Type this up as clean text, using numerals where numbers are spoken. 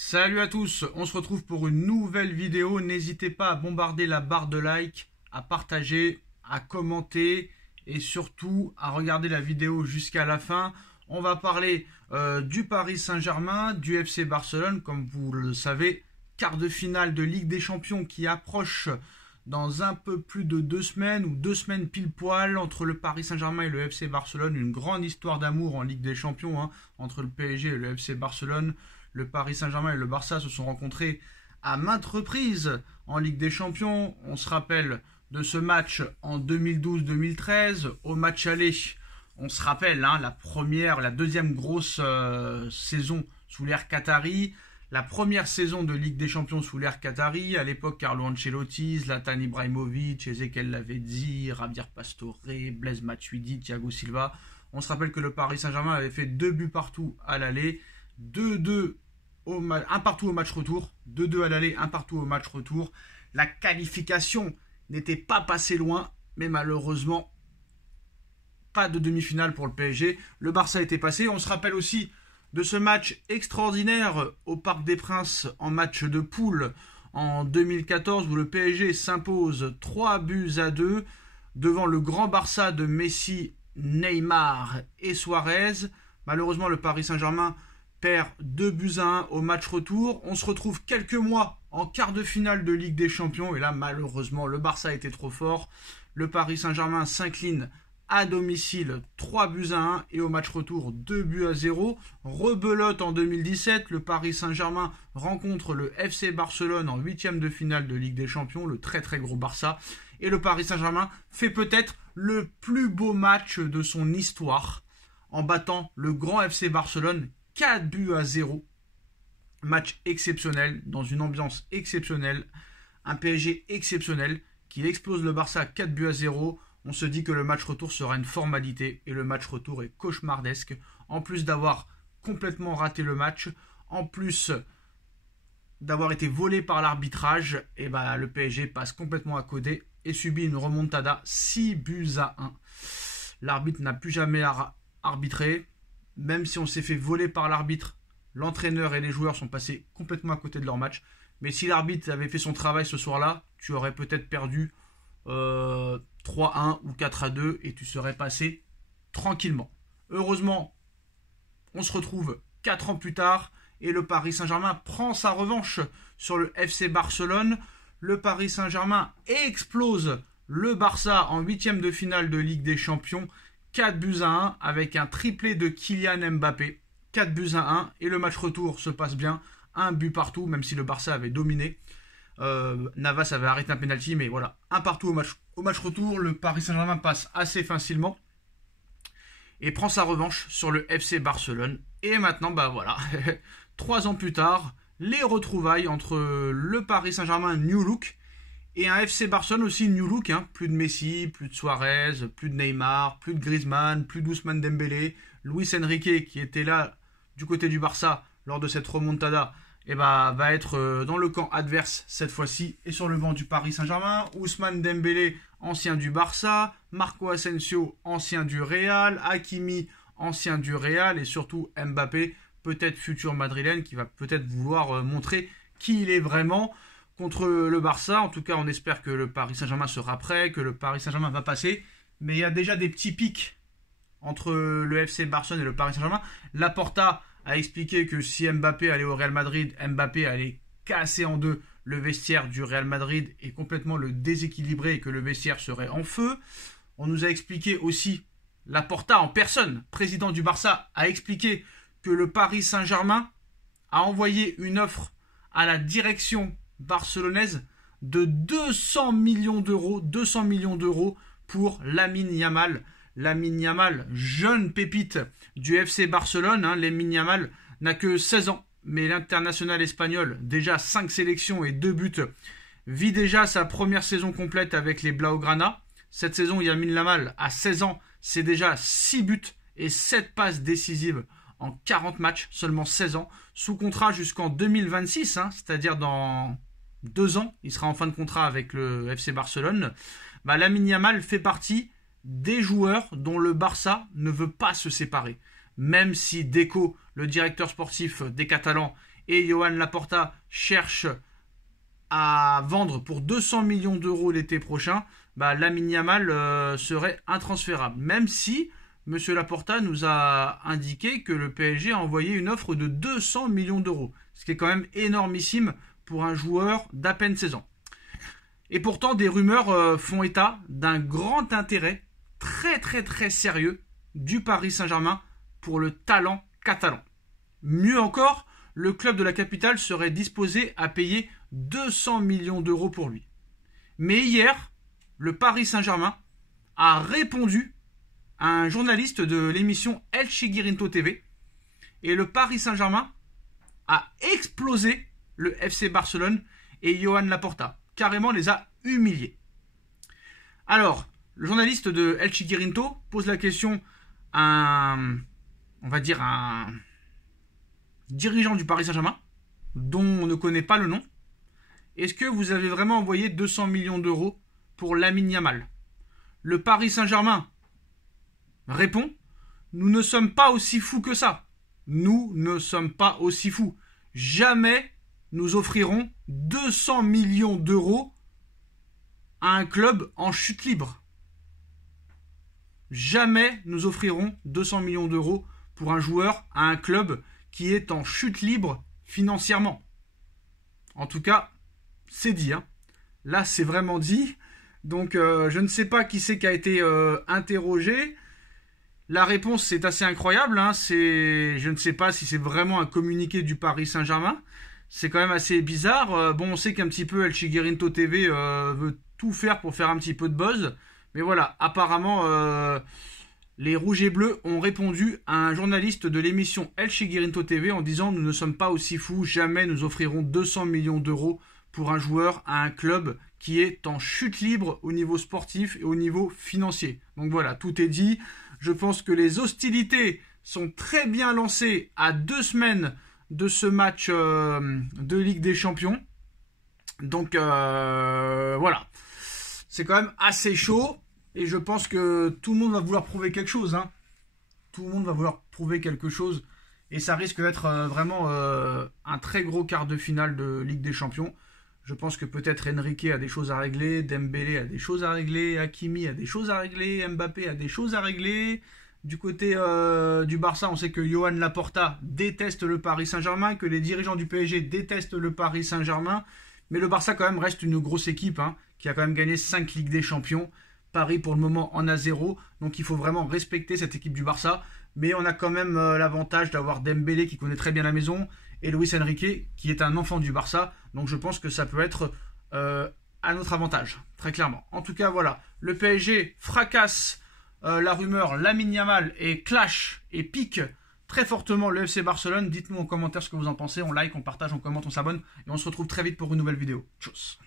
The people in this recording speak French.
Salut à tous, on se retrouve pour une nouvelle vidéo. N'hésitez pas à bombarder la barre de like, à partager, à commenter et surtout à regarder la vidéo jusqu'à la fin. On va parler du Paris Saint-Germain, du FC Barcelone, comme vous le savez, quart de finale de Ligue des Champions qui approche dans un peu plus de 2 semaines ou 2 semaines pile poil entre le Paris Saint-Germain et le FC Barcelone. Une grande histoire d'amour en Ligue des Champions entre le PSG et le FC Barcelone. Le Paris Saint-Germain et le Barça se sont rencontrés à maintes reprises en Ligue des Champions. On se rappelle de ce match en 2012-2013. Au match aller, on se rappelle la deuxième grosse saison sous l'ère Qatari. La première saison de Ligue des Champions sous l'ère Qatari. À l'époque, Carlo Ancelotti, Zlatan Ibrahimovic, Ezequiel Lavezzi, Javier Pastore, Blaise Matuidi, Thiago Silva. On se rappelle que le Paris Saint-Germain avait fait 2 buts partout à l'aller. 2-2 un partout au match retour, 2-2 à l'aller, un partout au match retour. La qualification n'était pas passée loin, mais malheureusement, pas de demi-finale pour le PSG. Le Barça était passé. On se rappelle aussi de ce match extraordinaire au Parc des Princes en match de poule en 2014 où le PSG s'impose 3-2 devant le grand Barça de Messi, Neymar et Suarez. Malheureusement, le Paris Saint-Germain perd 2-1 au match retour. On se retrouve quelques mois en quart de finale de Ligue des Champions. Et là, malheureusement, le Barça était trop fort. Le Paris Saint-Germain s'incline à domicile 3-1 et au match retour 2-0. Rebelote en 2017. Le Paris Saint-Germain rencontre le FC Barcelone en 8e de finale de Ligue des Champions. Le très très gros Barça. Et le Paris Saint-Germain fait peut-être le plus beau match de son histoire en battant le grand FC Barcelone 4-0. Match exceptionnel, dans une ambiance exceptionnelle. Un PSG exceptionnel qui explose le Barça 4-0. On se dit que le match retour sera une formalité. Et le match retour est cauchemardesque. En plus d'avoir complètement raté le match, en plus d'avoir été volé par l'arbitrage, et le PSG passe complètement à côté et subit une remontada 6-1. L'arbitre n'a plus jamais arbitré. Même si on s'est fait voler par l'arbitre, l'entraîneur et les joueurs sont passés complètement à côté de leur match. Mais si l'arbitre avait fait son travail ce soir-là, tu aurais peut-être perdu 3-1 ou 4-2 et tu serais passé tranquillement. Heureusement, on se retrouve 4 ans plus tard et le Paris Saint-Germain prend sa revanche sur le FC Barcelone. Le Paris Saint-Germain explose le Barça en 8e de finale de Ligue des Champions. 4-1 avec un triplé de Kylian Mbappé. 4-1 et le match retour se passe bien. Un but partout, même si le Barça avait dominé. Navas avait arrêté un penalty, mais voilà. Un partout au match retour. Le Paris Saint-Germain passe assez facilement et prend sa revanche sur le FC Barcelone. Et maintenant, 3 ans plus tard, les retrouvailles entre le Paris Saint-Germain New Look et un FC Barcelone aussi New Look, plus de Messi, plus de Suarez, plus de Neymar, plus de Griezmann, plus d'Ousmane Dembélé, Luis Enrique qui était là du côté du Barça lors de cette remontada, va être dans le camp adverse cette fois-ci et sur le banc du Paris Saint-Germain. Ousmane Dembélé, ancien du Barça, Marco Asensio, ancien du Real, Hakimi, ancien du Real et surtout Mbappé, peut-être futur madrilène qui va peut-être vouloir montrer qui il est vraiment contre le Barça. En tout cas, on espère que le Paris Saint-Germain sera prêt, que le Paris Saint-Germain va passer. Mais il y a déjà des petits pics entre le FC Barcelone et le Paris Saint-Germain. Laporta a expliqué que si Mbappé allait au Real Madrid, Mbappé allait casser en deux le vestiaire du Real Madrid et complètement le déséquilibrer et que le vestiaire serait en feu. On nous a expliqué aussi, Laporta en personne, président du Barça, a expliqué que le Paris Saint-Germain a envoyé une offre à la direction barcelonaise de 200 millions d'euros pour Lamine Yamal. Lamine Yamal, jeune pépite du FC Barcelone. Lamine Yamal n'a que 16 ans, mais l'international espagnol, déjà 5 sélections et 2 buts, vit déjà sa première saison complète avec les Blaugrana. Cette saison, Lamine Yamal, à 16 ans, c'est déjà 6 buts et 7 passes décisives en 40 matchs, seulement 16 ans, sous contrat jusqu'en 2026, c'est-à-dire dans 2 ans, il sera en fin de contrat avec le FC Barcelone. Lamine Yamal fait partie des joueurs dont le Barça ne veut pas se séparer. Même si Deco, le directeur sportif des Catalans, et Johan Laporta cherchent à vendre pour 200 millions d'euros l'été prochain, Lamine Yamal serait intransférable. Même si M. Laporta nous a indiqué que le PSG a envoyé une offre de 200 millions d'euros. Ce qui est quand même énormissime pour un joueur d'à peine 16 ans. Et pourtant, des rumeurs font état d'un grand intérêt très sérieux du Paris Saint-Germain pour le talent catalan. Mieux encore, le club de la capitale serait disposé à payer 200 millions d'euros pour lui. Mais hier, le Paris Saint-Germain a répondu à un journaliste de l'émission El Chiringuito TV et le Paris Saint-Germain a explosé le FC Barcelone et Johan Laporta, carrément les a humiliés. Alors, le journaliste de El Chiringuito pose la question à un dirigeant du Paris Saint-Germain, dont on ne connaît pas le nom. Est-ce que vous avez vraiment envoyé 200 millions d'euros pour Lamine Yamal? Le Paris Saint-Germain répond: nous ne sommes pas aussi fous que ça. Nous ne sommes pas aussi fous. Jamais nous offrirons 200 millions d'euros à un club en chute libre. Jamais nous offrirons 200 millions d'euros pour un joueur à un club qui est en chute libre financièrement. En tout cas, c'est dit. Là, c'est vraiment dit. Donc, je ne sais pas qui c'est qui a été interrogé. La réponse est assez incroyable. Je ne sais pas si c'est vraiment un communiqué du Paris Saint-Germain. C'est quand même assez bizarre. On sait qu'un petit peu El Chiringuito TV veut tout faire pour faire un petit peu de buzz. Mais voilà, apparemment, les Rouges et Bleus ont répondu à un journaliste de l'émission El Chiringuito TV en disant: nous ne sommes pas aussi fous, jamais nous offrirons 200 millions d'euros pour un joueur à un club qui est en chute libre au niveau sportif et au niveau financier. Donc voilà, tout est dit. Je pense que les hostilités sont très bien lancées à 2 semaines de ce match de Ligue des Champions. Donc voilà, c'est quand même assez chaud et je pense que tout le monde va vouloir prouver quelque chose. Tout le monde va vouloir prouver quelque chose et ça risque d'être vraiment un très gros quart de finale de Ligue des Champions. Je pense que peut-être Enrique a des choses à régler, Dembélé a des choses à régler, Hakimi a des choses à régler, Mbappé a des choses à régler. Du côté du Barça, on sait que Johan Laporta déteste le Paris Saint-Germain, que les dirigeants du PSG détestent le Paris Saint-Germain. Mais le Barça quand même reste une grosse équipe qui a quand même gagné 5 Ligues des Champions. Paris pour le moment en a 0. Donc il faut vraiment respecter cette équipe du Barça. Mais on a quand même l'avantage d'avoir Dembélé qui connaît très bien la maison et Luis Enrique qui est un enfant du Barça. Donc je pense que ça peut être à notre avantage, très clairement. En tout cas voilà, le PSG fracasse la rumeur Lamine Yamal et clash et pique très fortement le FC Barcelone. Dites-nous en commentaire ce que vous en pensez. On like, on partage, on commente, on s'abonne. Et on se retrouve très vite pour une nouvelle vidéo. Tchuss.